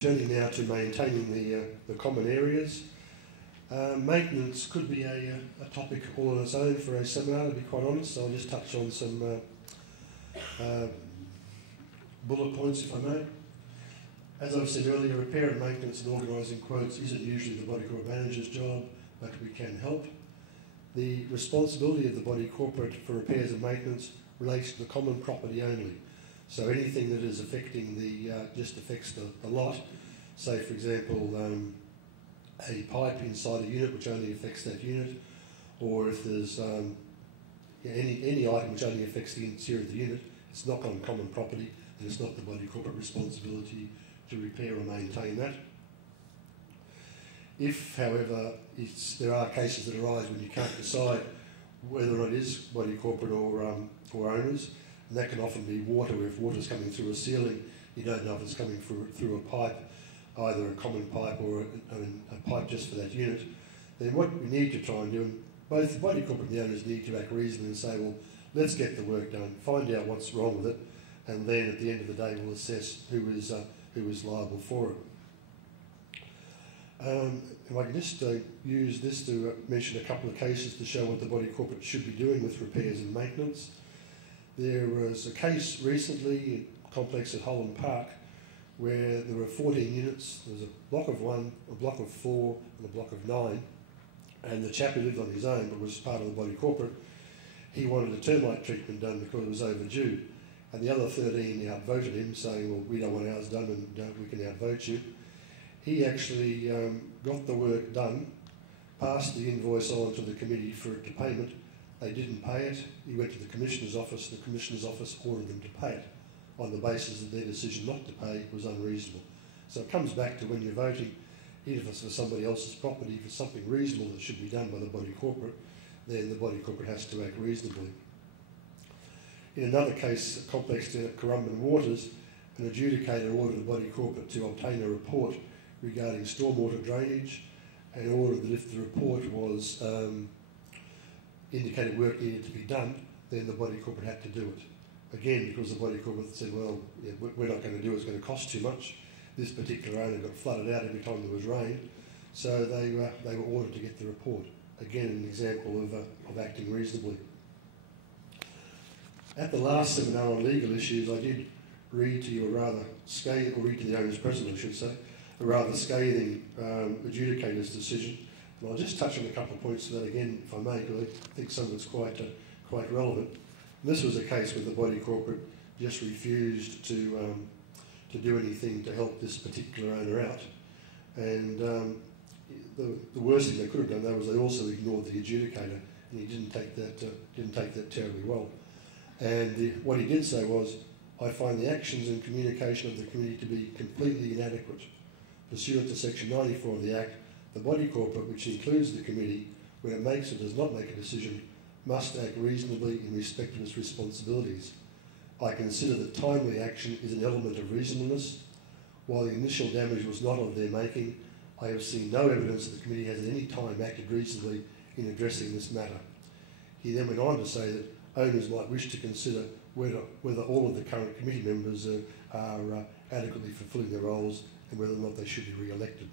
Turning now to maintaining the common areas. Maintenance could be a topic all on its own for a seminar, to be quite honest, so I'll just touch on some bullet points if I may. As I've said earlier, repair and maintenance and organising quotes isn't usually the body corporate manager's job, but we can help. The responsibility of the body corporate for repairs and maintenance relates to the common property only. So anything that is affecting just affects the lot. Say, for example, a pipe inside a unit which only affects that unit, or if there's any item which only affects the interior of the unit, it's not on common property, and it's not the body corporate responsibility to repair or maintain that. If, however, there are cases that arise when you can't decide whether or not it is body corporate or owners, and that can often be water. If water's coming through a ceiling, you don't know if it's coming through a pipe, either a common pipe or a pipe just for that unit. Then what we need to try and do, and both the body corporate and the owners need to act reasonably and say, well, let's get the work done, find out what's wrong with it, and then at the end of the day we'll assess who is liable for it. If I can just use this to mention a couple of cases to show what the body corporate should be doing with repairs and maintenance. There was a case recently, a complex at Holland Park, where there were 14 units. There was a block of 1, a block of 4, and a block of 9. And the chap who lived on his own, but was part of the body corporate, he wanted a termite treatment done because it was overdue. And the other 13 outvoted him, saying, well, we don't want ours done and we can outvote you. He actually got the work done, passed the invoice on to the committee for it to payment. They didn't pay it. He went to the Commissioner's office. The Commissioner's office ordered them to pay it on the basis that their decision not to pay was unreasonable. So it comes back to when you're voting, even if it's for somebody else's property, if it's something reasonable that should be done by the body corporate, then the body corporate has to act reasonably. In another case, a complex down at Currumbin Waters, an adjudicator ordered the body corporate to obtain a report regarding stormwater drainage, and ordered that if the report was indicated work needed to be done, then the body corporate had to do it. Again, because the body corporate said, well, yeah, we're not going to do it, it's going to cost too much. This particular owner got flooded out every time there was rain, so they were ordered to get the report. Again, an example of acting reasonably. At the last seminar on legal issues, I did read to you read to the owner's president, I should say, a rather scathing adjudicator's decision. And I'll just touch on a couple of points of that again, if I may, because I think some of it's quite relevant. And this was a case where the body corporate just refused to do anything to help this particular owner out. And the worst thing they could have done, though, was they also ignored the adjudicator, and he didn't take that terribly well. And what he did say was, I find the actions and communication of the committee to be completely inadequate. Pursuant to Section 94 of the Act, the body corporate, which includes the committee, when it makes or does not make a decision, must act reasonably in respect of its responsibilities. I consider that timely action is an element of reasonableness. While the initial damage was not of their making, I have seen no evidence that the committee has at any time acted reasonably in addressing this matter. He then went on to say that owners might wish to consider whether all of the current committee members are adequately fulfilling their roles and whether or not they should be re-elected.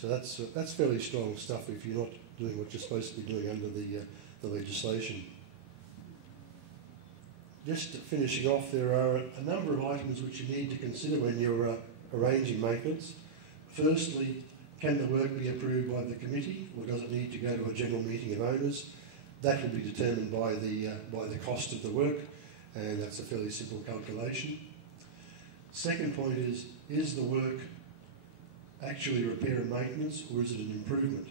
So that's fairly strong stuff if you're not doing what you're supposed to be doing under the legislation. Just finishing off, there are a number of items which you need to consider when you're arranging maintenance. Firstly, can the work be approved by the committee, or does it need to go to a general meeting of owners? That will be determined by the cost of the work, and that's a fairly simple calculation. Second point is the work actually repair and maintenance, or is it an improvement?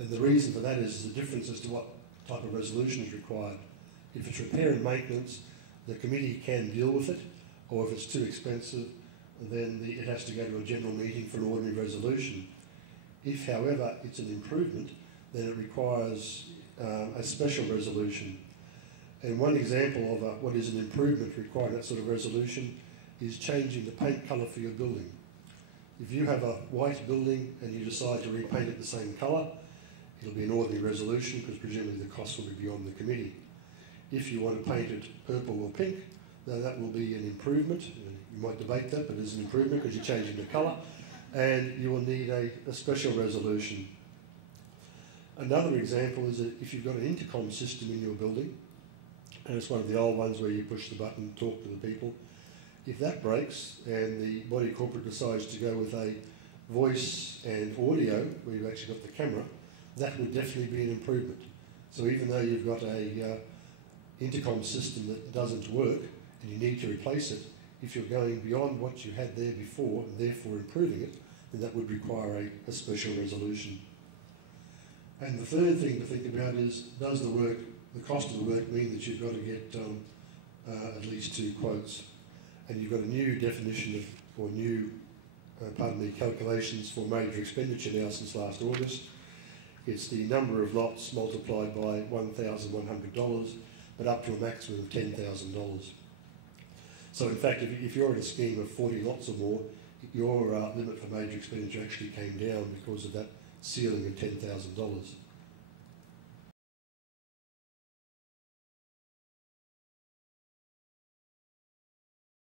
And the reason for that is the difference as to what type of resolution is required. If it's repair and maintenance, the committee can deal with it, or if it's too expensive, then it has to go to a general meeting for an ordinary resolution. If, however, it's an improvement, then it requires a special resolution. And one example of what is an improvement requiring that sort of resolution is changing the paint colour for your building. If you have a white building and you decide to repaint it the same colour, it'll be an ordinary resolution because presumably the cost will be beyond the committee. If you want to paint it purple or pink, then that will be an improvement. You might debate that, but it's an improvement because you're changing the colour. and you will need a special resolution. Another example is that if you've got an intercom system in your building, and it's one of the old ones where you push the button and talk to the people, if that breaks and the body corporate decides to go with a voice and audio, where you've actually got the camera, that would definitely be an improvement. So even though you've got a intercom system that doesn't work and you need to replace it, if you're going beyond what you had there before and therefore improving it, then that would require a special resolution. And the third thing to think about is, does the cost of the work mean that you've got to get at least 2 quotes? And you've got a new definition of, or new, calculations for major expenditure now since last August. It's the number of lots multiplied by $1,100, but up to a maximum of $10,000. So in fact, if you're in a scheme of 40 lots or more, your limit for major expenditure actually came down because of that ceiling of $10,000.